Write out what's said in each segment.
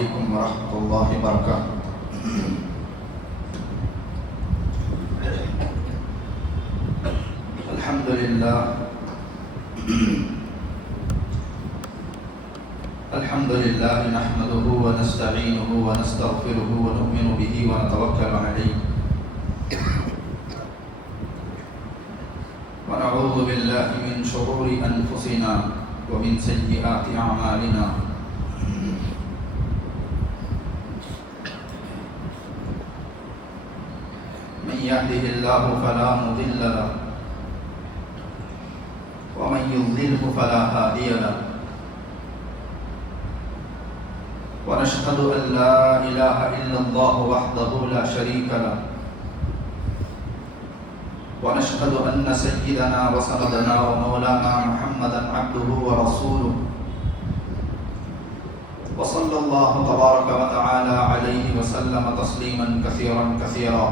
علیکم ورحمۃ اللہ وبرکاتہ۔ الحمد للہ نحمده ونستعینه ونستغفره ونؤمن به ونتوکل علیہ ونعوذ باللہ من شرور انفسنا ومن سیئات اعمالنا من يهده الله فلا مضل له ومن يضلله فلا هادي له ونشهد أن لا إله إلا الله وحده لا شريك له ونشهد أن سيدنا وسندنا ومولانا محمدا عبده ورسوله وصلى الله تبارك وتعالى عليه وسلم تسليما كثيرا كثيرا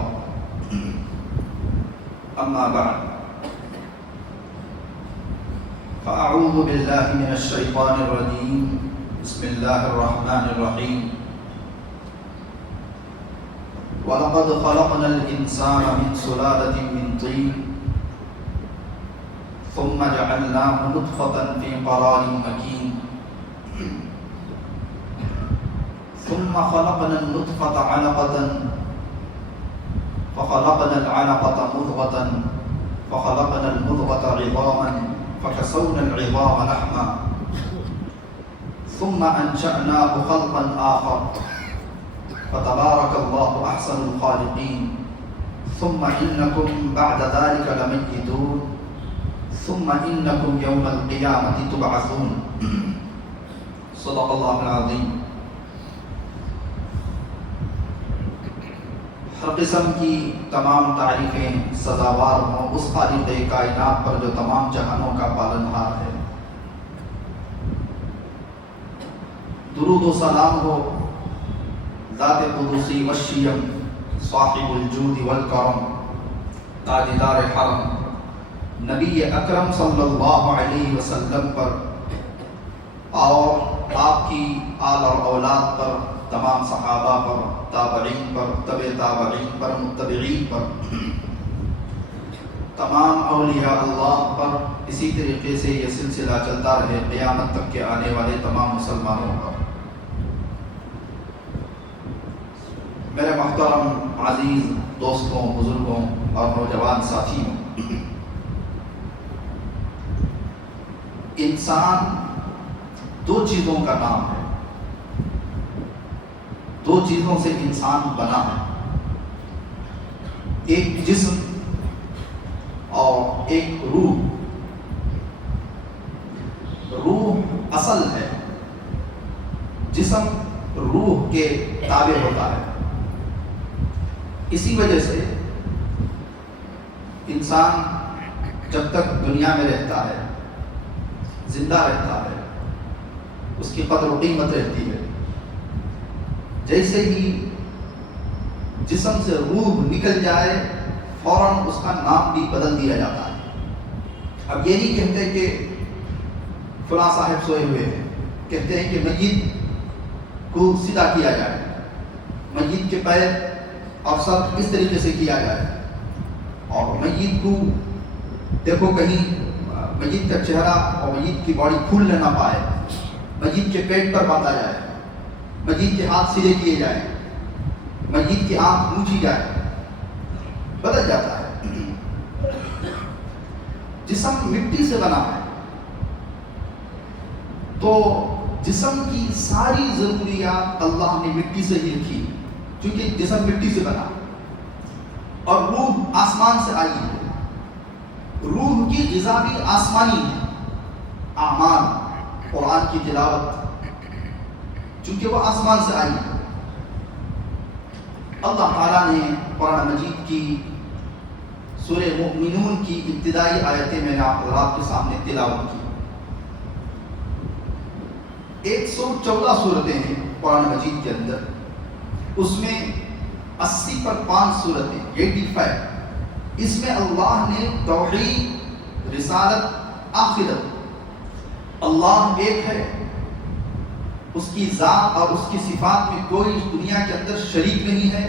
أما بعد فأعوذ بالله من الشيطان الرجيم بسم الله الرحمن الرحيم وَلَقَدْ خَلَقْنَا الْإِنسَانَ مِنْ سُلَالَةٍ مِنْ طِينٍ ثُمَّ جَعَلْنَاهُ نُطْفَةً فِي قَرَارٍ مَكِينٍ ثُمَّ خَلَقْنَا النُّطْفَةَ عَلَقَةً فَخَلَقْنَا الْعَلَقَةَ مُضْغَةً فَخَلَقْنَا الْمُضْغَةَ عِظَامًا فَكَسَوْنَا الْعِظَامَ لَحْمًا ثم أنشأناه خلقا آخر فتبارك الله أحسن الخالقين ثم إنكم بعد ذلك لميتون ثم إنكم يوم القيامة تبعثون صدق الله العظيم۔ ہر قسم کی تمام تعریفیں سزاوار ہوں اس خالق کائنات پر جو تمام جہانوں کا پالنہار ہے۔ درود و سلام ہو ذات قدوسی وشیم صاحب الجود والکرم تاجدار حرم نبی اکرم صلی اللہ علیہ وسلم پر اور آپ کی آل اور اولاد پر، تمام صحابہ پر، تابعین پر، تبع تابعین پر، متبعین پر، تمام اولیاء اللہ پر، اسی طریقے سے یہ سلسلہ چلتا رہے قیامت تک کے آنے والے تمام مسلمانوں پر۔ میرے محترم عزیز دوستوں، بزرگوں اور نوجوان ساتھیوں، انسان دو چیزوں کا نام ہے، دو چیزوں سے انسان بنا ہے، ایک جسم اور ایک روح۔ روح اصل ہے، جسم روح کے تابع ہوتا ہے۔ اسی وجہ سے انسان جب تک دنیا میں رہتا ہے، زندہ رہتا ہے، اس کی قدر و قیمت رہتی ہے۔ جیسے ہی جسم سے روح نکل جائے فوراً اس کا نام بھی بدل دیا جاتا ہے۔ اب یہ نہیں کہتے کہ فلاں صاحب سوئے ہوئے ہیں، کہتے ہیں کہ میت کو سیدھا کیا جائے، میت کے پیر اور سب اس طریقے سے کیا جائے، اور میت کو دیکھو کہیں میت کا چہرہ اور میت کی باڈی کھول نہ پائے، میت کے پیٹ پر باندھا جائے، میت کے ہاتھ سیدھے کیے جائیں، میت کی آنکھ اونچی جائے، بدل جاتا ہے۔ جسم مٹی سے بنا ہے تو جسم کی ساری ضروریات اللہ نے مٹی سے ہی رکھی، کیونکہ جسم مٹی سے بنا، اور روح آسمان سے آئی ہے۔ روح کی غذا بھی آسمانی ہے، اعمال، قرآن کی تلاوت، چونکہ وہ آسمان سے آئی ہے۔ اللہ تعالیٰ نے قرآن مجید کی سورہ مؤمنون کی ابتدائی آیتیں میں نے حضرات کے سامنے تلاوت کی۔ 114 صورتیں ہیں قرآن مجید کے اندر، اس میں 80 پر 5 صورتیں 85، اس میں اللہ نے توحید، رسالت، آخرت، اللہ ایک ہے، اس کی ذات اور اس کی صفات میں کوئی اس دنیا کے اندر شریک نہیں ہے،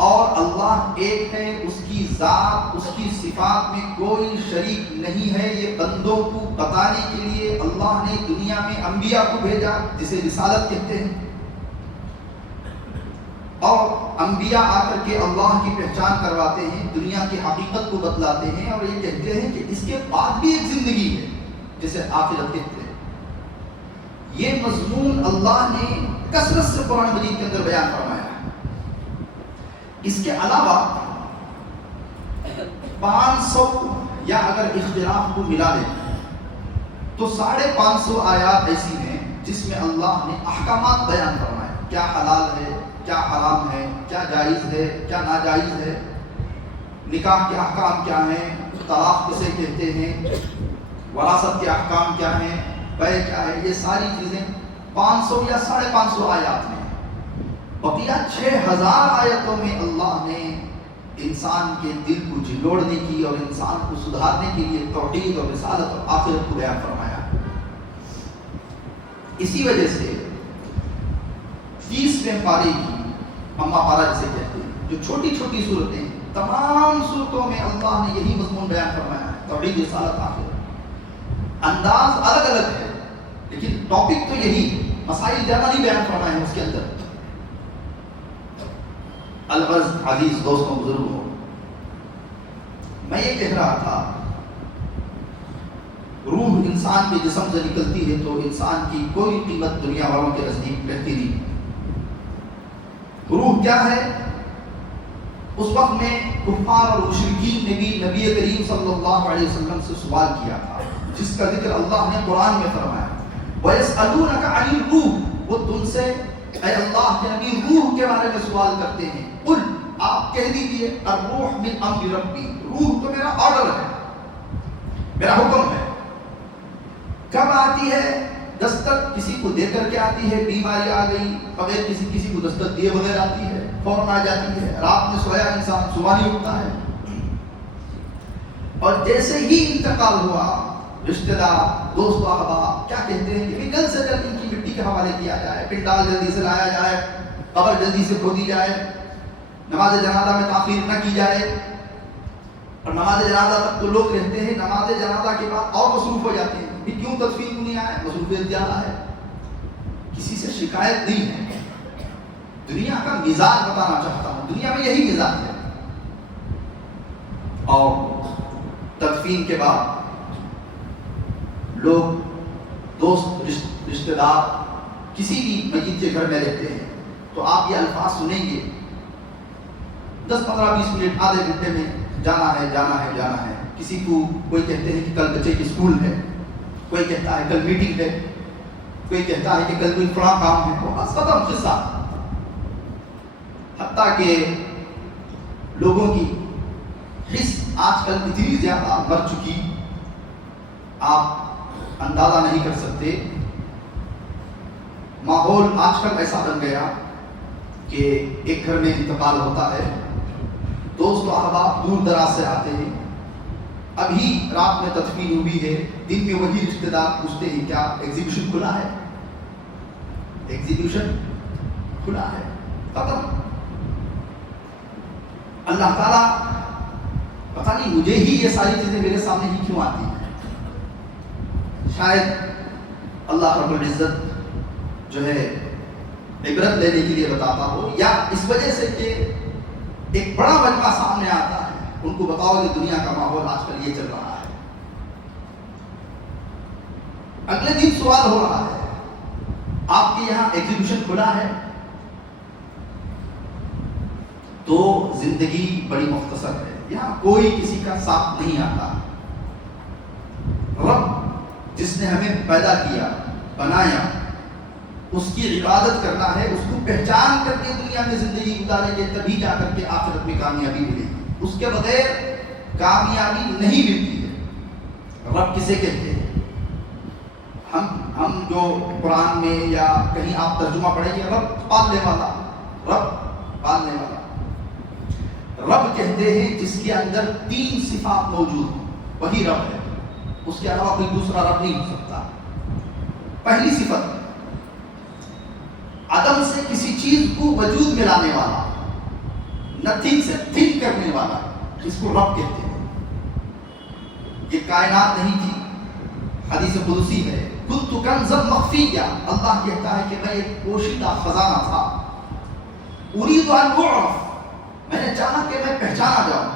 اور اللہ ایک ہے، اس کی ذات اس کی صفات میں کوئی شریک نہیں ہے، یہ بندوں کو بتانے کے لیے اللہ نے دنیا میں انبیاء کو بھیجا جسے رسالت کہتے ہیں، اور انبیاء آ کر کے اللہ کی پہچان کرواتے ہیں، دنیا کی حقیقت کو بتلاتے ہیں، اور یہ کہتے ہیں کہ اس کے بعد بھی ایک زندگی ہے جسے آخرت کہتے ہیں۔ یہ مضمون اللہ نے کثرت سے قرآن مجید کے اندر بیان فرمایا ہے۔ اس کے علاوہ 500 یا اگر اختلاف کو ملا دیں تو 550 آیات ایسی ہیں جس میں اللہ نے احکامات بیان فرمائے، کیا حلال ہے، کیا حرام ہے، کیا جائز ہے، کیا ناجائز ہے، نکاح کے احکام کیا ہیں، طلاق کسے کہتے ہیں، وراثت کے احکام کیا ہیں، بیع کیا ہے، یہ ساری چیزیں 500 یا 550 آیات میں۔ بقیہ 6000 آیتوں میں اللہ نے انسان کے دل کو جھنجھوڑنے کی اور انسان کو سدھارنے کے لیے توحید اور رسالت اور آخرت کو بیان فرمایا۔ اسی وجہ سے 30ویں پارے کی اما پارہ جسے کہتے ہیں، جو چھوٹی چھوٹی صورتیں، تمام صورتوں میں اللہ نے یہی مضمون بیان فرمایا ہے، توحید، رسالت، آخرت۔ انداز الگ الگ ہے لیکن ٹاپک تو یہی، مسائل زیادہ نہیں بیان فرمائے ہیں اس کے اندر۔ الغرض عزیز دوستوں، بزرگوں، میں یہ کہہ رہا تھا، روح انسان کے جسم سے نکلتی ہے تو انسان کی کوئی قیمت دنیا والوں کے نزدیک رہتی نہیں۔ روح کیا ہے؟ اس وقت میں کفار اور مشرکین نے بھی نبی کریم صلی اللہ علیہ وسلم سے سوال کیا تھا، جس کا ذکر اللہ نے قرآن میں فرمایا، وَيَسْأَلُونَكَ عَنِ الرُّوحِ، وہ تم سے اے اللہ کے نبی روح کے بارے میں سوال کرتے ہیں، قل، آپ کہہ دیجئے، الروح من امر ربی، روح تو میرا آرڈر ہے، میرا حکم ہے۔ کب آتی ہے؟ دستک کسی کو دے کر کے آتی ہے، بیماری آ گئی، بغیر کسی کو دستک دیے بغیر آتی ہے، فوراً آ جاتی ہے، رات میں سویا انسان صبح نہیں اٹھتا ہے، اور جیسے ہی انتقال ہوا رشتہ دار، دوست و احباب کیا کہتے ہیں کہ جلد سے جلد ان کی مٹی کے حوالے کیا جائے، پنڈال جلدی سے لایا جائے، قبر جلدی سے کھودی جائے، نماز جنازہ میں تاخیر نہ کی جائے۔ اور نماز جنازہ تک تو لوگ رہتے ہیں، نماز جنازہ کے بعد اور مصروف ہو جاتے ہیں، بھی کیوں تدفین کو نہیں آئے، مصروفیت زیادہ ہے، کسی سے شکایت نہیں ہے۔ دنیا کا مزاج بتانا چاہتا ہوں، دنیا میں یہی مزاج ہے۔ اور تدفین کے بعد لوگ، دوست، رشتہ دار کسی بھی میت کے گھر میں رہتے ہیں تو آپ یہ الفاظ سنیں گے، 10 15 20 منٹ، آدھے گھنٹے میں جانا ہے جانا ہے جانا ہے۔ کسی کو کوئی کہتے ہیں کہ کل بچے کی اسکول ہے، کوئی کہتا ہے کل میٹنگ ہے، کوئی کہتا ہے کہ کل کوئی فلاں کام ہے، بس ختم قصہ۔ حتیٰ کہ لوگوں کی حس آج کل اتنی زیادہ بڑھ چکی، آپ اندازہ نہیں کر سکتے۔ ماحول آج کل ایسا بن گیا کہ ایک گھر میں انتقال ہوتا ہے، دوست و احباب دور دراز سے آتے ہیں، ابھی رات میں تدفین ہوئی ہے، دن میں وہی رشتہ دار پوچھتے ہیں کیا ایگزیبیشن کھلا ہے، ایگزیبیشن کھلا ہے، ختم۔ اللہ تعالیٰ پتہ نہیں مجھے ہی یہ ساری چیزیں میرے سامنے ہی کیوں آتی ہیں، شاید اللہ رب العزت جو ہے عبرت لینے کے لیے بتاتا ہو، یا اس وجہ سے کہ ایک بڑا مجمع سامنے آتا ہے، ان کو بتاؤ کہ دنیا کا ماحول آج کل یہ چل رہا ہے۔ اگلے دن سوال ہو رہا ہے، آپ کے یہاں ایگزیبیشن کھلا ہے؟ تو زندگی بڑی مختصر ہے، یہاں کوئی کسی کا ساتھ نہیں آتا۔ رب جس نے ہمیں پیدا کیا، بنایا، اس کی عبادت کرنا ہے، اس کو پہچان کر کے دنیا میں زندگی گزاریں گے، تبھی جا کر کے آخرت میں کامیابی ملے گی، اس کے بغیر کامیابی نہیں ملتی ہے۔ رب کسے کہتے ہیں؟ ہم جو قرآن میں یا کہیں آپ ترجمہ پڑھیں گے، رب پالنے والا، رب پالنے والا، رب کہتے ہیں جس کے اندر 3 صفات موجود ہیں، وہی رب ہے، اس کے علاوہ کوئی دوسرا رب نہیں ہو سکتا۔ پہلی صفت عدم سے کسی چیز کو وجود میں لانے والا، نتھنگ سے تھنک کرنے والا، اس کو رب کہتے ہیں۔ یہ کائنات نہیں تھی، حدیث قدسی ہے، کنت کنزا مخفیا، اللہ کہتا ہے کہ میں ایک پوشیدہ خزانہ تھا، اريد ان اعرف، میں نے چاہا کہ میں پہچانا جاؤں،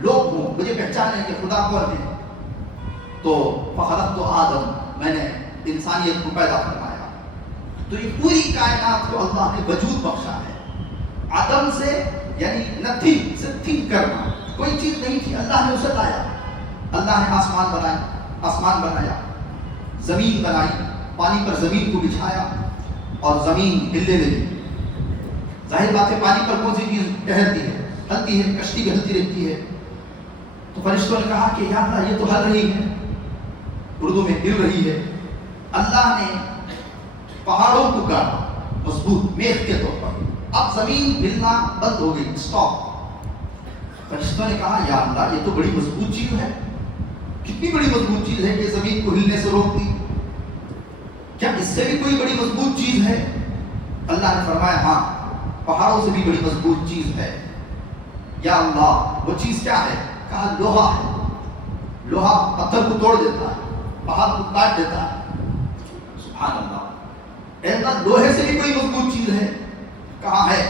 لوگ ہوں مجھے پہچانے کہ خدا کون ہے، تو فخلقت آدم، میں نے انسانیت کو پیدا فرمایا۔ تو یہ پوری کائنات کو اللہ نے وجود بخشا ہے، عدم سے یعنی نتھنگ سے تھنک کرنا، کوئی چیز نہیں تھی، اللہ نے اسے لایا۔ اللہ نے آسمان بنایا، زمین بنائی، پانی پر زمین کو بچھایا اور زمین ہلنے لگی۔ ظاہر بات ہے پانی پر کون سی چیز ٹہرتی ہے، ہلتی ہے، کشتی بھی ہلتی رہتی ہے۔ تو فرشتوں نے کہا کہ یا اللہ یہ تو ہل رہی ہے، اردو میں ہل رہی ہے۔ اللہ نے پہاڑوں کو گاڑا مضبوط میخ کے طور پر، اب زمین ہلنا بند ہو گئی، اسٹاپ۔ فرشتوں نے کہا یا اللہ یہ تو بڑی مضبوط چیز ہے، کتنی بڑی مضبوط چیز ہے کہ زمین کو ہلنے سے روک دی، کیا اس سے بھی کوئی بڑی مضبوط چیز ہے؟ اللہ نے فرمایا ہاں، پہاڑوں سے بھی بڑی مضبوط چیز ہے۔ یا اللہ وہ چیز کیا ہے؟ کہا لوہا ہے، لوہا پتھر کو توڑ دیتا ہے، پہاڑ کو کاٹ دیتا ہے۔ سبحان اللہ، اے اللہ لوہے سے بھی کوئی مضبوط چیز ہے؟ کہاں ہے؟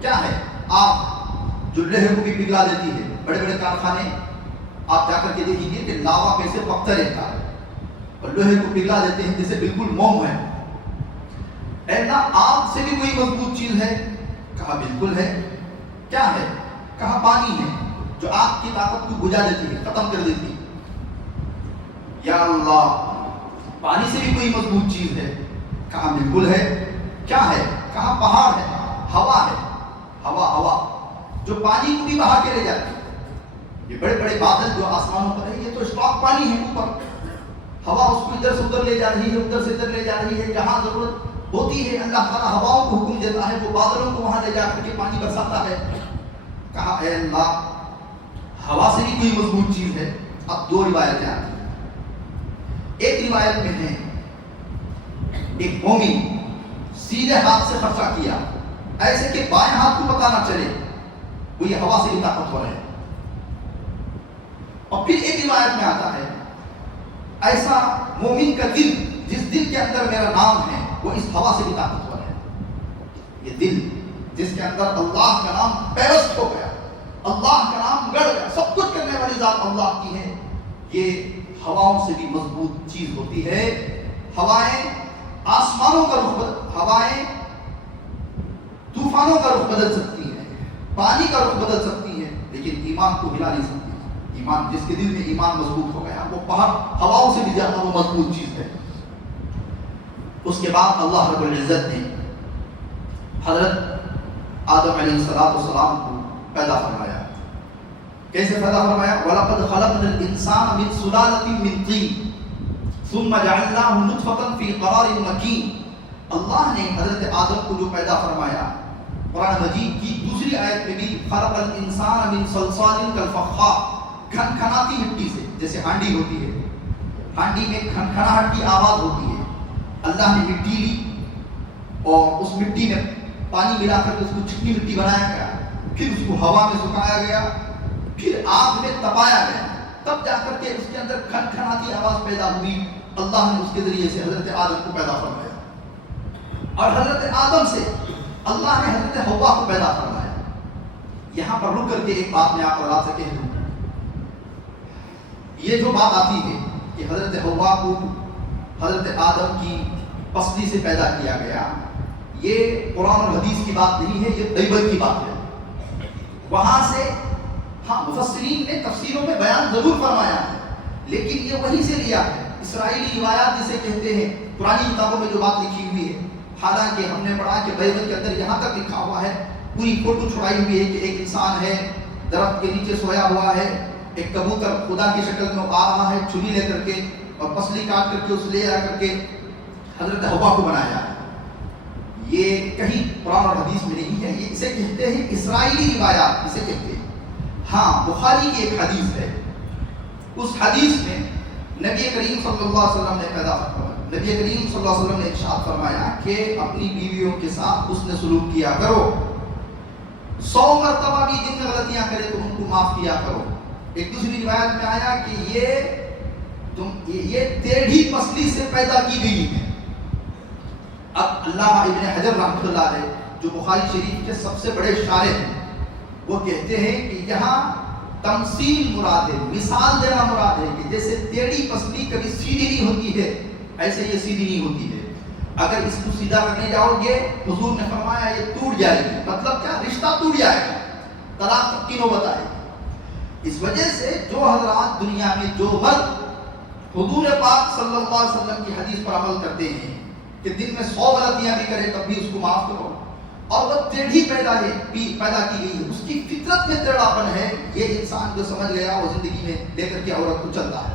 کیا ہے؟ آگ، جو لوہے کو بھی پگھلا دیتی ہے۔ بڑے بڑے کارخانے آپ جا کر کے دیکھیں گے کہ لاوا کیسے پکتا رہتا ہے اور لوہے کو پگھلا دیتے ہیں جیسے بالکل موم ہے۔ اے اللہ آگ سے بھی کوئی مضبوط چیز ہے؟ کہا بالکل ہے۔ کیا ہے؟ کہا پانی ہے، جو آگ کی طاقت کو بجھا دیتی ہے، ختم کر دیتی ہے۔ یا اللہ پانی سے بھی کوئی مضبوط چیز ہے؟ کہا بالکل ہے۔ کیا ہے؟ کہا پہاڑ ہے، ہوا ہے، ہوا جو پانی کو بھی بہا کے لے جاتی ہے۔ یہ بڑے بڑے بادل جو آسمانوں پر ہے، یہ تو اسٹاک پانی ہے اوپر، ہوا اس کو ادھر سے ادھر لے جا رہی ہے، ادھر سے ادھر لے جا رہی ہے، جہاں ضرورت ہوتی ہے اللہ تعالیٰ ہواؤں کو حکم دیتا ہے، وہ بادلوں کو وہاں لے جا کر کے پانی برساتا ہے۔ کہا اے اللہ ہوا سے بھی کوئی مضبوط چیز ہے؟ اب دو روایتیں آتی ہیں۔ ایک روایت میں ہے ایک مومن سیدھے ہاتھ سے خرچہ کیا، ایسے کہ بائیں ہاتھ کو پتہ نہ چلے، وہ یہ ہوا سے بھی طاقتور ہے۔ اور پھر ایک روایت میں آتا ہے ایسا مومن کا دل جس دل کے اندر میرا نام ہے وہ اس ہوا سے بھی طاقتور ہے۔ یہ دل جس کے اندر اللہ کا نام پیوست ہو گیا، اللہ کا نام گڑ گیا، سب کچھ کرنے والی ذات اللہ کی ہے، یہ ہواؤں سے بھی مضبوط چیز ہوتی ہے۔ ہوائیں آسمانوں کا رخ ہوائیں طوفانوں کا رخ بدل سکتی ہیں، پانی کا رخ بدل سکتی ہیں، لیکن ایمان کو ہلا نہیں سکتی۔ ایمان جس کے دل میں ایمان مضبوط ہو گیا وہ پہاڑ ہواؤں سے بھی زیادہ وہ مضبوط چیز ہے۔ اس کے بعد اللہ رب العزت نے حضرت آدم علیہ السلام کو پیدا فرمایا۔ کیسے پیدا فرمایا؟ وَلَقَدْ خَلَقْنَا الْإِنسَانَ مِنْ سُلَالَةٍ مِنْ طِينٍ ثُمَّ جَعَلْنَاهُ نُطْفَةً فِي قَرَارٍ مَكِينٍ۔ اللہ نے حضرت آدم کو جو پیدا فرمایا، قرآن مجید کی دوسری آیت میں بھی خَلَقَ الْإِنسَانَ مِنْ صَلْصَالٍ كَالْفَخَّارِ، کھنکھناتی مٹی سے، جیسے ہانڈی ہوتی ہے، ہانڈی میں کھنکھناہٹ کی آواز ہوتی ہے۔ اللہ نے مٹی لی اور اس مٹی میں پانی ملا کر کے اس کو چکنی مٹی بنایا گیا، پھر اس کو ہوا میں سکھایا گیا، پھر آگ میں تپایا گیا، تب جا کر کے اس کے اندر کھنکھناتی آواز پیدا ہوئی۔ اللہ نے اس کے ذریعے سے حضرت آدم کو پیدا فرمایا، اور حضرت آدم سے اللہ نے حضرت حوا کو پیدا فرمایا۔ یہاں پر رک کر کے ایک بات میں آپ اور سے کہہ دوں، یہ جو بات آتی ہے کہ حضرت حوا کو حضرت آدم کی پسلی سے پیدا کیا گیا، یہ قرآن اور حدیث کی بات نہیں ہے، یہ بائبل کی بات ہے۔ وہاں سے ہاں مفسرین نے تفسیروں میں بیان ضرور فرمایا ہے، لیکن یہ وہیں سے لیا ہے، اسرائیلی روایات جسے کہتے ہیں، پرانی کتابوں میں جو بات لکھی ہوئی ہے۔ حالانکہ ہم نے پڑھا کہ بائبل کے اندر یہاں تک لکھا ہوا ہے، پوری فوٹو چھڑائی ہوئی ہے کہ ایک انسان ہے، درخت کے نیچے سویا ہوا ہے، ایک کبوتر خدا کی شکل میں آ رہا ہے چھری لے کر کے، اور پسلی کاٹ کر کے اس لے آ کر کے حضرت حوا کو بنایا ہے۔ یہ کہیں قرآن اور حدیث میں نہیں ہے، یہ اسے کہتے ہیں اسرائیلی روایات، اسے کہتے ہیں۔ ہاں بخاری کی ایک حدیث ہے، اس حدیث میں نبی کریم صلی اللہ علیہ وسلم نے نبی کریم صلی اللہ علیہ وسلم نے ارشاد فرمایا کہ اپنی بیویوں کے ساتھ حسن سلوک کیا کرو، 100 مرتبہ بھی دن میں غلطیاں کرے تو ان کو معاف کیا کرو۔ ایک دوسری روایت میں آیا کہ یہ ٹیڑھی پسلی سے پیدا کی گئی ہے۔ اب علامہ ابن حجر رحمۃ اللہ علیہ جو بخاری شریف کے سب سے بڑے شارح ہیں، وہ کہتے ہیں کہ یہاں تمثیل مراد ہے، مثال دینا مراد ہے کہ جیسے ٹیڑھی پسلی کبھی سیدھی نہیں ہوتی ہے، ایسے یہ سیدھی نہیں ہوتی ہے۔ اگر اس کو سیدھا کرنے جاؤ گے، حضور نے فرمایا یہ ٹوٹ جائے گی۔ مطلب کیا؟ رشتہ ٹوٹ جائے گا، طلاق تک کی نوبت آئے گی۔ اس وجہ سے جو حضرات دنیا میں جو مرد حضور پاک صلی اللہ علیہ وسلم کی حدیث پر عمل کرتے ہیں کہ دن میں 100 غلطیاں بھی کرے تب بھی اس کو معاف کرو، اور وہ ٹیڑھی پیدا کی گئی ہے، اس کی فطرت میں ٹیڑھاپن ہے، یہ انسان جو سمجھ گیا وہ زندگی میں لے کر کے عورت کو چلتا ہے۔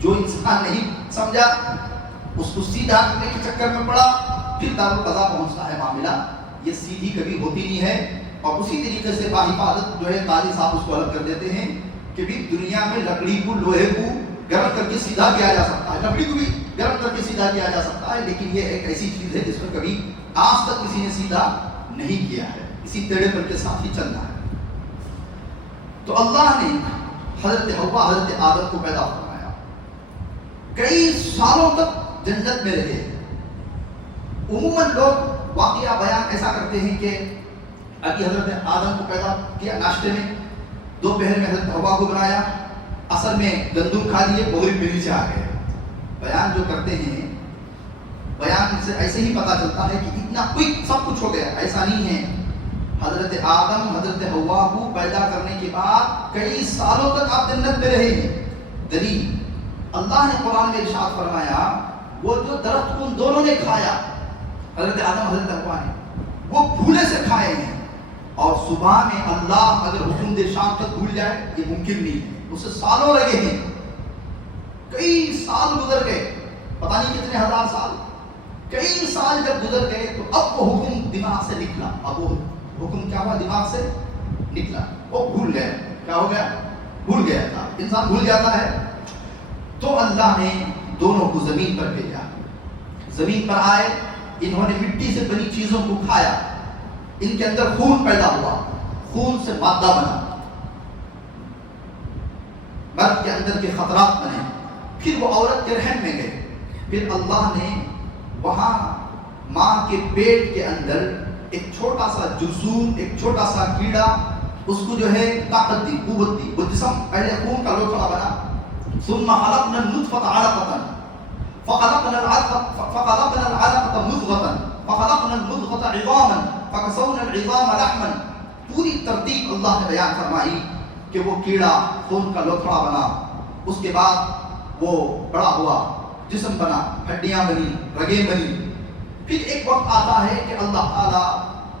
جو انسان نہیں سمجھا، اس کو سیدھا کرنے کے چکر میں پڑا، پھر دارالقضا پہنچتا ہے معاملہ۔ یہ سیدھی کبھی ہوتی نہیں ہے، اور اسی طریقے سے باحفاظت جو ہے قاضی صاحب اس کو الگ کر دیتے ہیں کہ بھی دنیا میں لکڑی کو، لوہے کو گرم کر کے سیدھا کیا جا سکتا ہے، لکڑی کو بھی گرم کر کے سیدھا کیا جا سکتا ہے، لیکن یہ ایک ایسی چیز ہے جس میں کبھی آج تک کسی نے سیدھا نہیں کیا ہے، اسی ٹیڑھے پر کے ساتھ ہی چلنا ہے۔ تو اللہ نے حضرت حوا، حضرت آدم کو پیدا فرمایا، کئی سالوں تک جنت میں رہے۔ عموماً لوگ واقعہ بیان ایسا کرتے ہیں کہ ابھی حضرت آدم کو پیدا کیا ناشتے میں، دوپہر میں حضرت حوا کو بنایا، اصل میں گندم کھا لیے، مغرب میں نیچے آ گئے۔ بیان جو کرتے ہیں، بیان سے ایسے ہی پتا چلتا ہے کہ اتنا کوئک سب کچھ ہو گیا، ایسا نہیں ہے۔ حضرت آدم، حضرت حوا کو پیدا کرنے کے بعد کئی سالوں تک آپ جنت میں رہے ہیں۔ دلیل اللہ نے قرآن میں ارشاد فرمایا، وہ جو درخت ان دونوں نے کھایا، حضرت آدم، حضرت حوا نے، وہ بھولے سے کھائے ہیں، اور صبح میں اللہ اگر حکم دے شام تک بھول جائے، یہ ممکن نہیں ہے۔ اسے سالوں لگے ہیں، کئی سال گزر گئے، پتہ نہیں کتنے ہزار سال، کئی سال جب گزر گئے تو اب وہ حکم دماغ سے نکلا۔ اب وہ حکم کیا ہوا؟ دماغ سے نکلا، وہ بھول گئے۔ کیا ہو گیا؟ بھول گیا تھا، انسان بھول جاتا ہے۔ تو اللہ نے دونوں کو زمین پر بھیجا، زمین پر آئے، انہوں نے مٹی سے بنی چیزوں کو کھایا، ان کے اندر خون پیدا ہوا، خون سے مادہ بنا، مرد کے اندر کے خطرات بنے، پھر وہ عورت کے رحم میں گئے۔ پھر اللہ نے وہاں ماں کے پیٹ کے اندر ایک چھوٹا سا جرثوم، ایک چھوٹا سا کیڑا، اس کو جو ہے طاقت دی، قوت دی، وہ جسم پہلے خون کا لوتھڑا بنا۔ ثم خلقنا النطفة علقة فخلقنا العلقة مضغة فخلقنا المضغة عظاما فكسونا العظام لحما۔ پوری ترتیب اللہ نے بیان فرمائی کہ وہ کیڑا خون کا لوتھڑا بنا، اس کے بعد وہ بڑا ہوا، جسم بنا، ہڈیاں بنی، رگیں بنی۔ پھر ایک وقت آتا ہے کہ اللہ تعالیٰ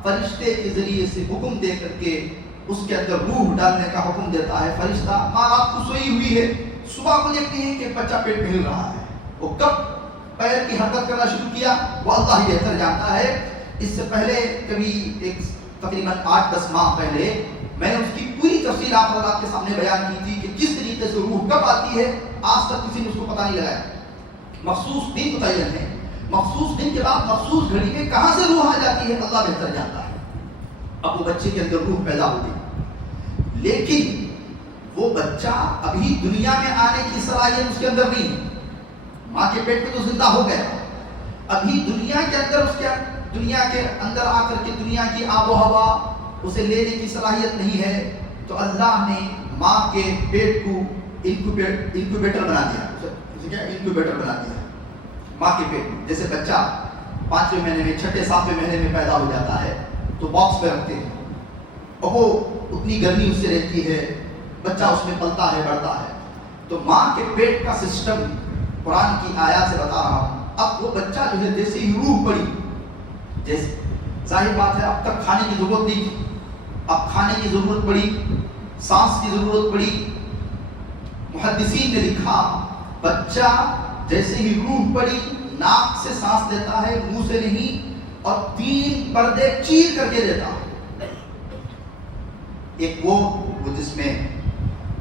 فرشتے کے ذریعے سے حکم دے کر کے اس کے اندر روح ڈالنے کا حکم دیتا ہے۔ فرشتہ ماں رات کو سوئی ہوئی ہے، صبح کو دیکھتے ہیں کہ بچہ پیٹ میں ہل رہا ہے۔ وہ کب پیر کی حرکت کرنا شروع کیا وہ اللہ ہی بہتر جانتا ہے۔ اس سے پہلے کبھی ایک تقریباً 8-10 ماہ پہلے میں نے اس کی پوری تفصیل آپ حضرات کے سامنے بیان کی تھی کہ کس طریقے سے روح کب آتی ہے، آج تک کسی نے اس کو پتہ نہیں لگایا۔ مخصوص دن متعین ہے، مخصوص دن کے بعد مخصوص گھڑی میں کہاں سے روح آ جاتی ہے اللہ بہتر جانتا ہے۔ اب وہ بچے کے اندر روح پیدا ہو گئی، لیکن وہ بچہ ابھی دنیا میں آنے کی صلاحیت اس کے اندر نہیں ہے۔ ماں کے پیٹ میں تو زندہ ہو گیا، ابھی دنیا کے اندر اس کے دنیا کے اندر آ کر کے دنیا کی آب و ہوا اسے لینے کی صلاحیت نہیں ہے۔ تو اللہ نے ماں کے پیٹ کو انکیوبیٹر بنا دیا، انکیوبیٹر بنا دیا ماں کے پیٹ میں۔ جیسے بچہ 5ویں مہینے میں، 6 7ویں مہینے میں پیدا ہو جاتا ہے تو باکس میں رکھتے ہیں، اور وہ اتنی گرمی اس سے رہتی ہے، بچہ اس میں پلتا ہے، بڑھتا ہے۔ تو ماں کے پیٹ کا سسٹم قرآن کی آیات سے بتا رہا ہوں۔ اب وہ بچہ جو ہے جیسے ہی روح پڑی، جیسے ظاہر بات ہے اب تک کھانے کی ضرورت نہیں تھی، اب کھانے کی ضرورت پڑی، سانس کی ضرورت پڑی۔ محدثین نے لکھا بچہ جیسے ہی روح پڑی ناک سے سانس لیتا ہے، منہ سے نہیں، اور 3 پردے چیر کر کے دیتا ہے۔ ایک وہ جس میں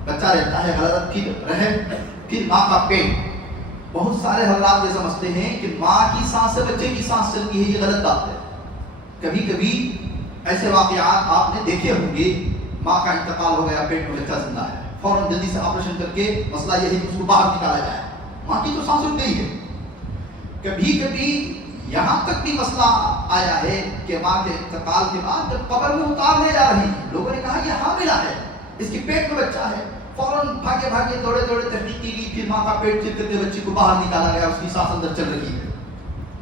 بچہ رہتا ہے غلط، پھر رحم، پھر ماں کا پیٹ، بہت سارے حضرات یہ سمجھتے ہیں کہ ماں کی سانس سے بچے کی سانس چلتی ہے، یہ غلط بات ہے۔ کبھی کبھی ایسے واقعات آپ نے دیکھے ہوں گے، ماں کا انتقال ہو گیا، پیٹ میں بچہ زندہ ہے، فوراً جلدی سے آپریشن کر کے مسئلہ یہ ہے کہ اس کو باہر نکالا جائے، ماں کی تو سانس رک گئی ہے۔ کبھی کبھی یہاں تک بھی مسئلہ آیا ہے کہ ماں کے انتقال کے بعد جب قبر میں اتارنے جا رہی ہیں، لوگوں نے کہا یہ حاملہ ہے، اس کے پیٹ میں بچہ ہے، فوراً بھاگے بھاگے دوڑے دوڑے تحقیق کی گئی، پھر ماں کا پیٹ چیک کر کے بچی کو باہر نکالا گیا، اس کی سانس اندر چل رہی ہے۔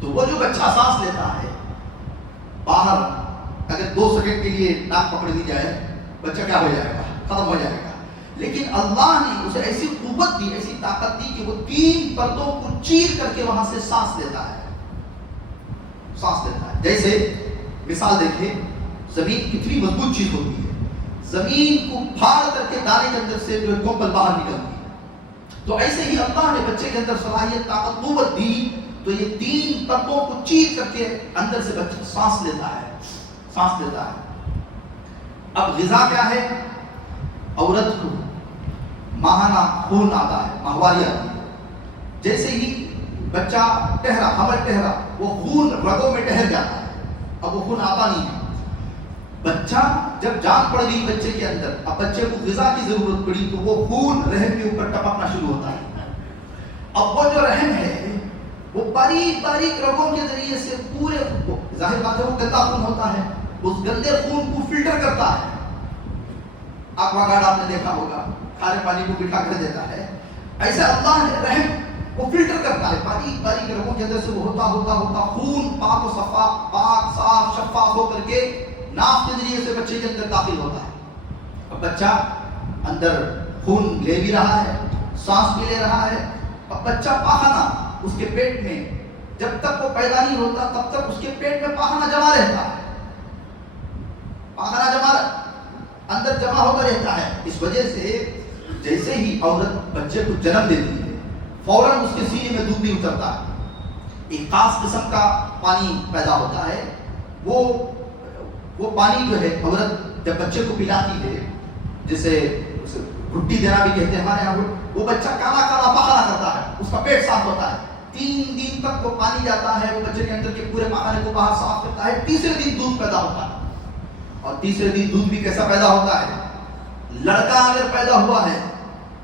تو وہ جو بچہ سانس لیتا ہے باہر، اگر 2 سیکنڈ کے لیے ناک پکڑ دی جائے، بچہ کیا ہو جائے گا؟ ختم ہو جائے گا۔ لیکن اللہ نے اسے ایسی قوت دی، ایسی طاقت دی کہ وہ 3 پردوں کو چیر کر کے وہاں سے سانس لیتا ہے، سانس لیتا ہے۔ جیسے مثال دیکھیں، زمین کتنی مضبوط چیز ہوتی ہے، زمین کو پھاڑ کر کے دانے کے اندر سے جو کوپل باہر نکلتی ہے، تو ایسے ہی اللہ نے بچے کے اندر صلاحیت، طاقت، قوت دی، تو یہ 3 پردوں کو چیر کر کے اندر سے بچہ سانس لیتا ہے، سانس لیتا ہے۔ اب غذا کیا ہے؟ عورت کو ماہانہ خون آتا ہے، ماہواری آتی ہے۔ جیسے ہی بچہ ٹہرا، حمل ٹہرا، وہ خون رگوں میں ٹہر جاتا ہے، اب وہ خون آتا نہیں ہے۔ بچہ جب جان پڑ گئی بچے کے اندر، اب بچے کو غذا کی ضرورت پڑی، تو وہ خون رحم کے اوپر ٹپکنا شروع ہوتا ہے۔ اب وہ جو رحم ہے وہ باریک باریک رگوں کے ذریعے سے پورے، ظاہر بات ہے وہ گندا خون ہوتا ہے، اس گندے خون کو فلٹر کرتا ہے۔ ایکوا گارڈ آپ نے دیکھا ہوگا، کھارے پانی کو بٹھا کر دیتا ہے، ایسے اللہ نے رحم وہ فلٹر کرتا ہے، باریک باریک رگوں کے اندر سے وہ ہوتا ہوتا ہوتا خون پاک و صفاف، پاک صاف شفاف ہو کر کے ناف کے ذریعے سے بچے کے اندر داخل ہوتا ہے۔ اب بچہ اندر خون لے بھی رہا ہے، سانس بھی لے رہا ہے۔ اب بچہ پاخانہ اس کے پیٹ میں، جب تک وہ پیدا نہیں ہوتا تب تک اس کے پیٹ میں پاخانہ جمع رہتا ہے، پاخانہ جمع اندر جمع ہوتا رہتا ہے۔ اس وجہ سے جیسے ہی عورت بچے کو جنم دیتی ہے، فوراً اس کے سینے میں دودھ نہیں اترتا ہے، ایک خاص قسم کا پانی پیدا ہوتا ہے۔ وہ پانی جو ہے عورت جب بچے کو پلاتی ہے، جسے گھٹی دینا بھی کہتے ہیں ہمارے یہاں، وہ بچہ کالا کالا پاخانہ کرتا ہے، اس کا پیٹ صاف ہوتا ہے، 3 دن تک وہ پانی جاتا ہے، وہ بچے کے اندر کے پورے پاخانے کو باہر صاف کرتا ہے۔ تیسرے دن دودھ پیدا ہوتا ہے، اور تیسرے دن دودھ بھی کیسا پیدا ہوتا ہے؟ لڑکا اگر پیدا ہوا ہے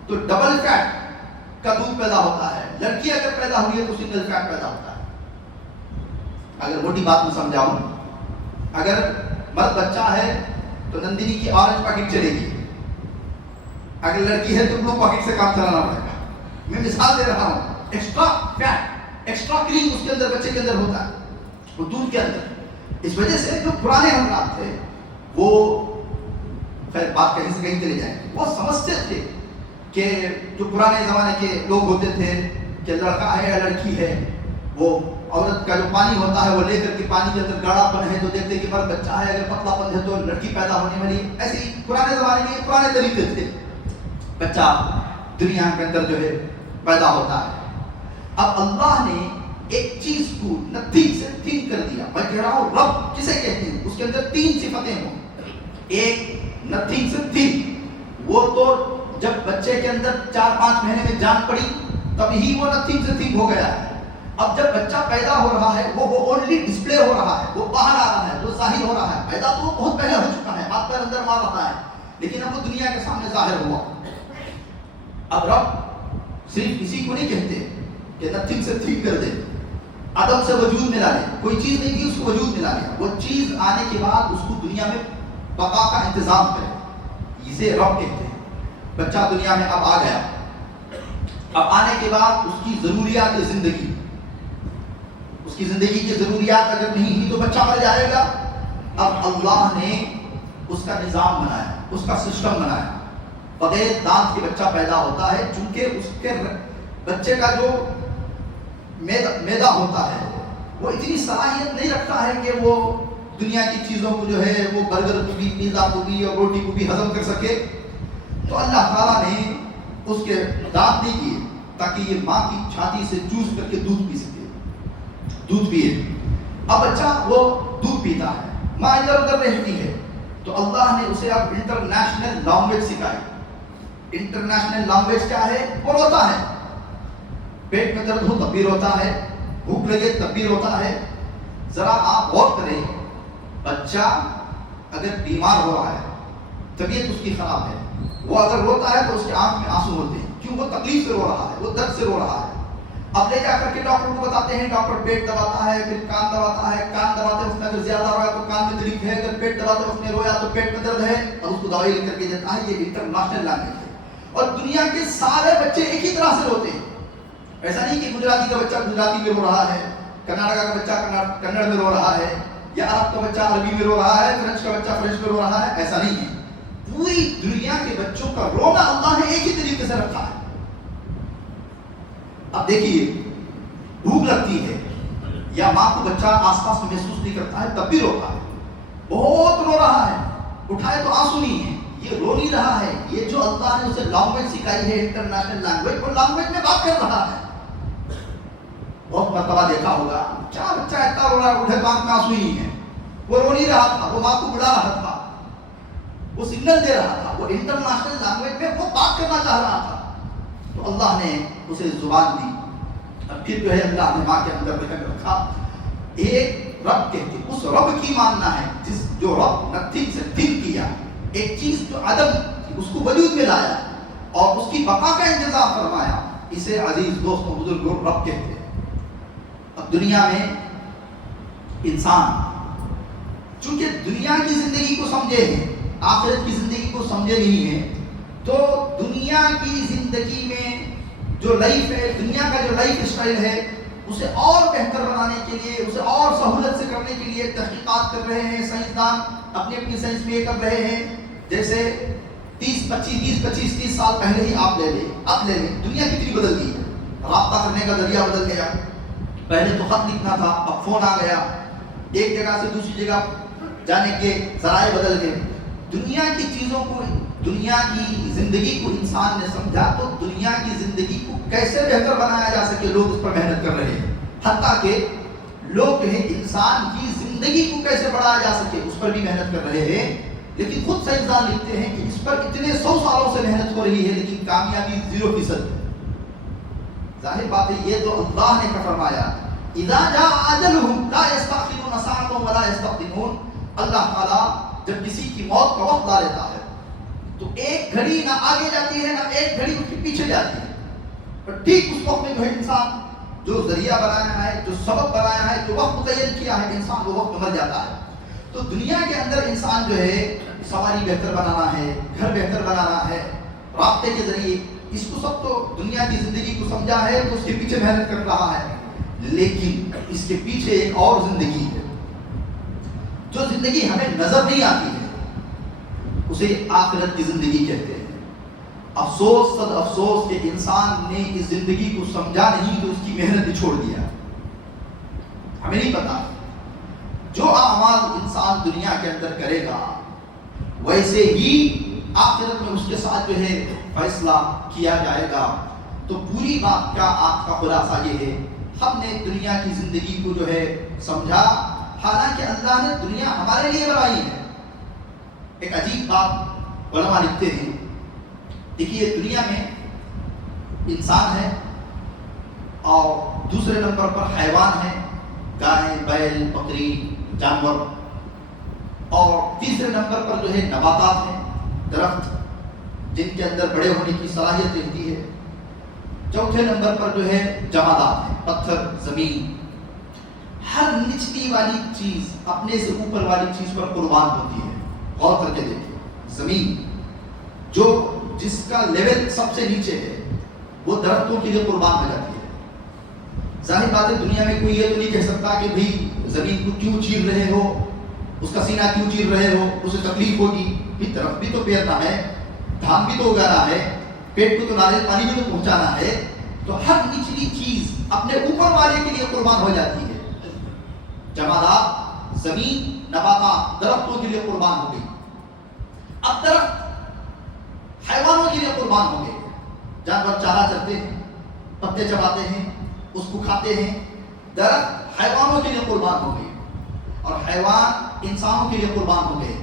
تو ڈبل فیٹ کا دودھ پیدا ہوتا ہے، لڑکی اگر پیدا ہوئی ہے تو سنگل فیٹ پیدا ہوتا ہے۔ اگر موٹی بات میں سمجھاؤں، اگر مرد بچہ ہے تو نندنی کی آرنج پیکٹ چلے گی، اگر لڑکی ہے تو بلو پیکٹ سے کام چلانا پڑے گا۔ میں مثال دے رہا ہوں، ایکسٹرا فیٹ، ایکسٹرا کریم اس کے اندر، بچے کے اندر ہوتا ہے، وہ دودھ کے اندر۔ اس وجہ سے جو پرانے حضرات تھے، وہ خیر بات کہیں سے کہیں چلے جائیں، وہ سمجھتے تھے کہ جو پرانے زمانے کے لوگ ہوتے تھے کہ لڑکا ہے یا لڑکی ہے، وہ عورت کا جو پانی ہوتا ہے وہ لے کر کے پانی کے اندر گاڑھا پن ہے تو دیکھتے کہ مرد بچہ ہے، اگر پتلا پن ہے تو لڑکی پیدا ہونے والی، ایسے ہی پرانے زمانے کے پرانے طریقے تھے۔ بچہ دنیا کے اندر جو ہے پیدا ہوتا ہے۔ اب اللہ نے ایک چیز کو نتھنگ سے تھنگ کر دیا۔ میں کہہ رہا ہوں رب کسے کہتے ہیں؟ اس کے اندر 3 صفتیں ہوں، ایک نتھنگ سے تھنگ، وہ تو جب بچے کے اندر 4-5 مہینے میں جان پڑی تب ہی وہ نتھنگ سے تھنگ ہو گیا ہے۔ اب جب بچہ پیدا ہو رہا ہے وہ اونلی ڈسپلے ہو رہا ہے، وہ باہر آ رہا ہے، وہ ظاہر ہو رہا ہے۔ پیدا تو وہ بہت پہلے ہو چکا ہے، ہاتھ پیر اندر مار رہا ہے، لیکن اب وہ دنیا کے سامنے ظاہر ہوا۔ اب رب صرف اسی کو نہیں کہتے کہ نتھنگ سے تھنگ کر دے، عدم سے وجود میں لا لے، کوئی چیز نہیں تھی اس کو وجود میں لا لیا، وہ چیز آنے کے بعد اس کو دنیا میں بقا کا انتظام کرے، اسے رب کہتے ہیں۔ بچہ دنیا میں اب آ گیا، اب آنے کے بعد اس کی ضروریات زندگی، اس کی زندگی کی ضروریات اگر نہیں ہوئی تو بچہ مر جائے گا۔ اب اللہ نے اس کا نظام بنایا، اس کا سسٹم بنایا۔ بغیر دانت کے بچہ پیدا ہوتا ہے، چونکہ اس کے بچے کا جو میدا ہوتا ہے وہ اتنی صلاحیت نہیں رکھتا ہے کہ وہ دنیا کی چیزوں کو جو ہے وہ برگر کو بھی، پیزا کو بھی اور روٹی کو بھی ہضم کر سکے۔ تو اللہ تعالیٰ نے اس کے دانت نہیں کیے تاکہ یہ ماں کی چھاتی سے چوس کر کے دودھ پی سکے، دودھ پیے۔ اب بچہ وہ دودھ پیتا ہے، ماں ادھر ادھر رہتی ہے، تو اللہ نے اسے اب انٹرنیشنل لینگویج سکھائی۔ انٹرنیشنل لینگویج کیا ہے؟ وہ روتا ہے، پیٹ میں درد ہو تب بھی روتا ہے، بھوک لگے تب بھی روتا ہے. ذرا آپ غور کریں، بچہ اگر بیمار ہو رہا ہے، طبیعت اس کی خراب ہے، وہ اگر روتا ہے تو اس کی آنکھ میں آنسو ہوتے ہیں، کیوں؟ وہ تکلیف سے رو رہا ہے، وہ درد سے رو رہا ہے. اب لے جا کر کے ڈاکٹر کو بتاتے ہیں، ڈاکٹر پیٹ دباتا ہے، پھر کان دباتا ہے، کان دباتے اس میں اگر زیادہ رویا تو کان میں تکلیف ہے، اگر پیٹ دباتے اس میں رویا تو پیٹ میں درد ہے، اور اس کو دوائی لکھ کر کے دیتا ہے. یہ انٹرنیشنل لینگویج ہے. اور دنیا کے سارے بچے ایک ہی طرح سے روتے ہیں. ایسا نہیں کہ گجراتی کا بچہ گجراتی میں رو رہا ہے، کرناٹکا کا بچہ کنڑ میں رو رہا ہے، یا عرب کا بچہ عربی میں رو رہا ہے، فرینچ کا بچہ فرینچ میں رو رہا ہے. ایسا نہیں ہے. پوری دنیا کے بچوں کا رونا اللہ نے ایک ہی طریقے سے رکھا ہے. اب دیکھیے، بھوک لگتی ہے یا ماں کو بچہ آس پاس میں محسوس نہیں کرتا ہے تب بھی روتا ہے، بہت رو رہا ہے، اٹھائے تو آنسو نہیں ہے. یہ رو نہیں رہا ہے، یہ جو اللہ نے اسے لینگویج سکھائی ہے انٹرنیشنل لینگویج، وہ لینگویج میں بات کر رہا ہے. بہت مرتبہ دیکھا ہوگا کیا بچہ اتنا رو رہا ہے، اٹھے آنکھ میں آنسو ہی نہیں ہے. وہ رو نہیں رہا تھا، وہ ماں کو بلا رہا تھا، وہ سگنل دے رہا تھا، وہ انٹرنیشنل لینگویج میں وہ بات کرنا چاہ رہا تھا. تو اللہ نے اسے زبان دی. اب پھر جو ہے اللہ نے ماں کے اندر رکھا. ایک رب کہتے، اس رب کی ماننا ہے جس جو رب نتھنگ سے تھنک کیا، ایک چیز جو عدم تھی اس کو وجود میں لایا اور اس کی بقا کا انتظام فرمایا. اسے عزیز دوستوں بزرگوں رب کہتے ہیں. اب دنیا میں انسان چونکہ دنیا کی زندگی کو سمجھے ہیں، آخرت کی زندگی کو سمجھے نہیں ہیں، تو دنیا کی زندگی میں جو لائف ہے، دنیا کا جو لائف اسٹائل ہے، اسے اور بہتر بنانے کے لیے، اسے اور سہولت سے کرنے کے لیے تحقیقات کر رہے ہیں. سائنسدان اپنی اپنی سائنس میں یہ کر رہے ہیں. جیسے 30 سال پہلے ہی آپ لے لیں، اب لے لیں، دنیا کتنی بدل گئی ہے. رابطہ کرنے کا ذریعہ بدل گیا. پہلے تو خط لکھنا تھا، اب فون آ گیا. ایک جگہ سے دوسری جگہ جانے کے ذرائع بدل گئے. دنیا کی چیزوں کو، دنیا کی زندگی کو انسان نے سمجھا تو دنیا کی زندگی کو کیسے بہتر بنایا جا سکے لوگ اس پر محنت کر رہے ہیں. حتیٰ کہ لوگ ہیں انسان کی زندگی کو کیسے بڑھایا جا سکے اس پر بھی محنت کر رہے ہیں. لیکن خود سائنسدان لکھتے ہیں کہ اس پر اتنے 100 سالوں سے محنت ہو رہی ہے لیکن کامیابی 0%. ظاہر بات ہے یہ تو اللہ نے فرمایا اذا جاء اجلهم لا يستأخرون ساعة ولا يستقدمون. اللہ تعالیٰ جب کسی کی موت کا وقت لا لیتا ہے تو ایک گھڑی نہ آگے جاتی ہے نہ ایک گھڑی اس کے پیچھے جاتی ہے. اور ٹھیک اس وقت میں جو ہے انسان جو ذریعہ بنایا ہے، جو سبب بنایا ہے، جو وقت متعین کیا ہے، انسان وہ وقت میں مر جاتا ہے. تو دنیا کے اندر انسان جو ہے سواری بہتر بنانا ہے، گھر بہتر بنانا ہے، رابطے کے ذریعے، اس کو سب تو دنیا کی زندگی کو سمجھا ہے تو اس کے پیچھے محنت کر رہا ہے. لیکن اس کے پیچھے ایک اور زندگی ہے جو زندگی ہمیں نظر نہیں آتی ہے، اسے آخرت کی زندگی کہتے ہیں. افسوس صد افسوس کہ انسان نے اس زندگی کو سمجھا نہیں تو اس کی محنت بھی چھوڑ دیا. ہمیں نہیں پتا جو اعمال انسان دنیا کے اندر کرے گا ویسے ہی آخرت میں اس کے ساتھ جو ہے فیصلہ کیا جائے گا. تو پوری بات کا آپ کا خلاصہ یہ ہے، ہم نے دنیا کی زندگی کو جو ہے سمجھا، حالانکہ اللہ نے دنیا ہمارے لیے بنائی ہے. ایک عجیب بات علماء لکھتے ہیں، دیکھیے دنیا میں انسان ہے اور دوسرے نمبر پر حیوان ہے، گائے، بیل، بکری، جانور، اور تیسرے نمبر پر جو ہے نباتات ہیں، درخت جن کے اندر بڑے ہونے کی صلاحیت رہتی ہے. چوتھے نمبر پر جو ہے جمادات ہیں، پتھر، زمین. ہر نچلی والی چیز اپنے سے اوپر والی چیز پر قربان ہوتی ہے. غور کر کے دیکھیں، زمین جو جس کا لیول سب سے نیچے ہے وہ درختوں کے لیے قربان ہو جاتی ہے. ظاہر بات ہے دنیا میں کوئی یہ تو نہیں کہہ سکتا کہ بھئی زمین کو کیوں چیر رہے ہو، اس کا سینہ کیوں چیر رہے ہو، اسے تکلیف ہوگی. بھی درخت بھی تو پیرنا ہے، دھان بھی تو اگانا ہے، پیٹ کو تو ناریل پانی بھی تو پہنچانا ہے. تو ہر نچلی چیز اپنے اوپر والے کے لیے قربان ہو جاتی ہے. جمادات، زمین، نباتات درختوں کے لیے قربان ہو گئی. اب درخت حیوانوں کے لیے قربان ہو گئے. جانور چارہ چرتے ہیں، پتے چباتے ہیں، اس کو کھاتے ہیں. درخت حیوانوں کے لیے قربان ہو گئے اور حیوان انسانوں کے لیے قربان ہو گئے.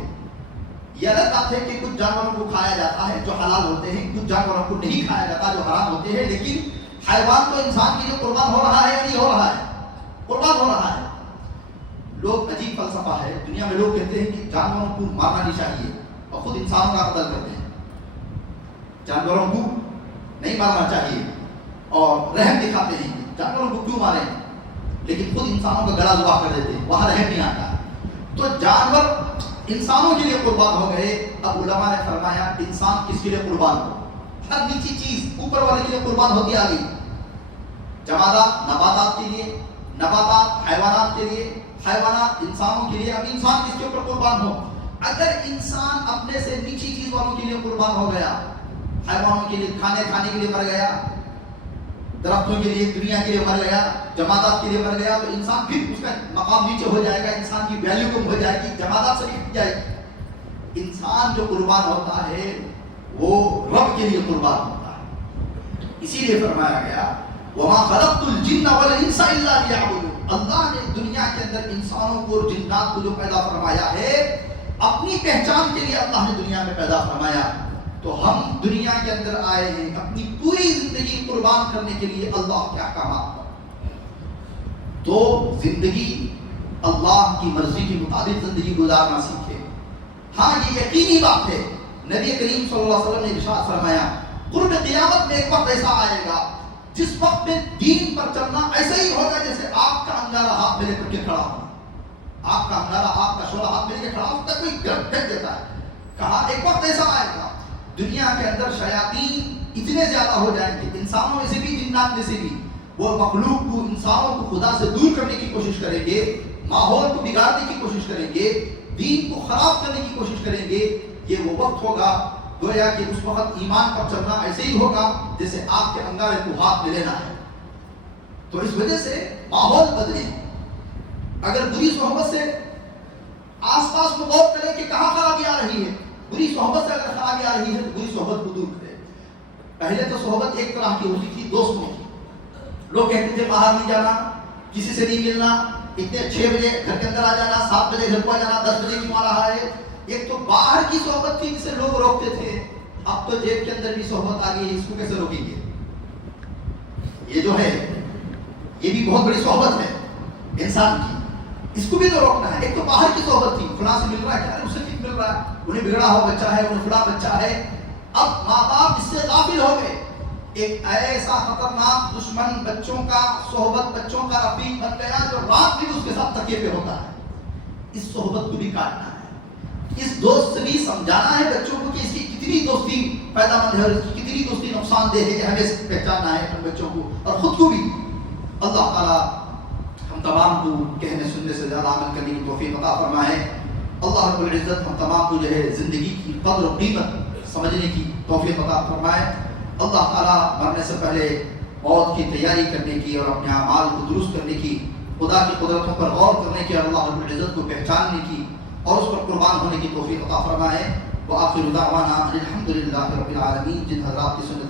یہ الگ بات ہے کہ کچھ جانوروں کو کھایا جاتا ہے جو حلال ہوتے ہیں، کچھ جانوروں کو نہیں کھایا جاتا جو حرام ہوتے ہیں. لیکن حیوان تو انسان کے لیے قربان ہو رہا ہے یا نہیں ہو رہا ہے؟ قربان ہو رہا ہے. لوگ عجیب فلسفہ ہے دنیا میں، لوگ کہتے ہیں کہ جانوروں کو مارنا نہیں چاہیے اور خود انسانوں کا قتل کرتے ہیں. جانوروں کو نہیں مارنا چاہیے اور رحم دکھاتے ہیں، جانوروں کو کیوں ماریں، لیکن خود انسانوں کا گلا ذبح کر دیتے ہیں، وہاں رحم نہیں آتا. تو جانور انسانوں کے لیے قربان ہو گئے. اب علماء نے فرمایا انسان کس کے لیے قربان ہو؟ ہر نیچی چیز اوپر والے کے لیے قربان ہوتی آ گئی. جمادات نباتات کے لیے، نباتات حیوانات کے لیے، حیوانات انسانوں کے لیے. اب انسان کس کے اوپر قربان ہو؟ اگر انسان اپنے سے نیچی چیز والوں کے لیے قربان ہو گیا، حیوانوں کے لیے کھانے کے لیے مر گیا، درختوں کے لیے دنیا کے لیے مر گیا، جمادات کے لیے مر گیا، تو انسان پھر اس کا مقام نیچے ہو جائے گا، انسان کی ویلیو کم ہو جائے گی، جمادات سے بھی ہٹ جائے گی. انسان جو قربان ہوتا ہے وہ رب کے لیے قربان ہوتا ہے. اسی لیے فرمایا گیا وَمَا خَلَقْتُ الْجِنَّ وَالْإِنسَ إِلَّا لِيَعْبُدُونِ. اللہ نے دنیا کے اندر انسانوں کو اور جنات کو جو پیدا فرمایا ہے اپنی پہچان کے لیے اللہ نے دنیا میں پیدا فرمایا. تو ہم دنیا کے اندر آئے ہیں اپنی پوری زندگی قربان کرنے کے لیے اللہ کے احکامات پر. تو زندگی اللہ کی مرضی کے مطابق زندگی گزارنا سیکھے. ہاں یہ یقینی بات ہے، نبی کریم صلی اللہ علیہ وسلم نے ارشاد فرمایا قرب قیامت میں ایک وقت ایسا آئے گا جس وقت میں دین پر چلنا ایسا ہی ہوگا جیسے آپ کا انگارہ ہاتھ میں لے کر کے کھڑا ہو. آپ کا انگارہ، آپ کا شعلہ ہاتھ میں لے کے کھڑا ہو تک کوئی گرد پھینک دیتا ہے. کہا ایک وقت ایسا آئے گا دنیا کے اندر شیاطین اتنے زیادہ ہو جائیں گے، انسانوں میں سے بھی جنات میں سے بھی، وہ مخلوق کو، انسانوں کو خدا سے دور کرنے کی کوشش کریں گے، ماحول کو بگاڑنے کی کوشش کریں گے، دین کو خراب کرنے کی کوشش کریں گے. یہ وہ وقت ہوگا گویا کہ اس وقت ایمان پر چلنا ایسے ہی ہوگا جیسے آپ کے انگارے کو ہاتھ میں لینا ہے. تو اس وجہ سے ماحول بدلے. اگر بری صحبت سے آس پاس کو غور کریں کہ کہاں خرابی آ رہی ہے، بری صحبت سے اگر خرابی آ رہی ہے تو بری صحبت کو دور کرے. پہلے تو صحبت ایک طرح کی ہوتی تھی دوستوں کی. لوگ کہتے تھے باہر نہیں جانا، کسی سے نہیں ملنا، اتنے 6 بجے گھر کے اندر آ جانا، 7 بجے گھر کو آ جانا، 10 بجے کیوں آ رہا ہے. ایک تو باہر کی صحبت تھی جسے لوگ روکتے تھے. اب تو جیب کے اندر بھی صحبت آ گئی ہے، اس کو کیسے روکیں گے؟ یہ جو ہے یہ بھی بہت بڑی صحبت ہے انسان کی، اس کو بھی تو روکنا ہے. ایک تو باہر کی صحبت تھی، فلاں سے مل رہا ہے، کیا اس سے نہیں مل رہا ہے، انہیں بگڑا ہوا بچہ ہے، انہیں فلاں بچہ ہے. اب ماں باپ اس سے غافل ہو گئے. ایک ایسا خطرناک دشمن بچوں کا صحبت، بچوں کا رفیق بن گیا جو رات بھی اس کے ساتھ تکیے پہ ہوتا ہے. اس صحبت کو بھی کاٹنا ہے. اس دوست سے بھی سمجھانا ہے بچوں کو کہ اس کی کتنی دوستی فائدہ مند ہے اور اس کی کتنی دوستی نقصان دہ ہے. ہمیں پہچاننا ہے اپنے بچوں کو اور خود کو بھی. اللہ تعالیٰ ہم تمام کو کہنے سننے سے زیادہ عمل کرنے کی توفیق عطا فرمائے. اللہ رب العزت ہم تمام کو جو ہے زندگی کی قدر و قیمت سمجھنے کی توفیق عطا فرمائے. اللہ تعالیٰ مرنے سے پہلے موت کی تیاری کرنے کی اور اپنے اعمال کو درست کرنے کی، خدا کی قدرتوں پر غور کرنے کی اور اللہ رب العزت کو پہچاننے کی اور اس پر قربان ہونے کی توفیق عطا فرمائے. وآخر دعوانا الحمد للہ رب العالمین. جن حضرات کی سنت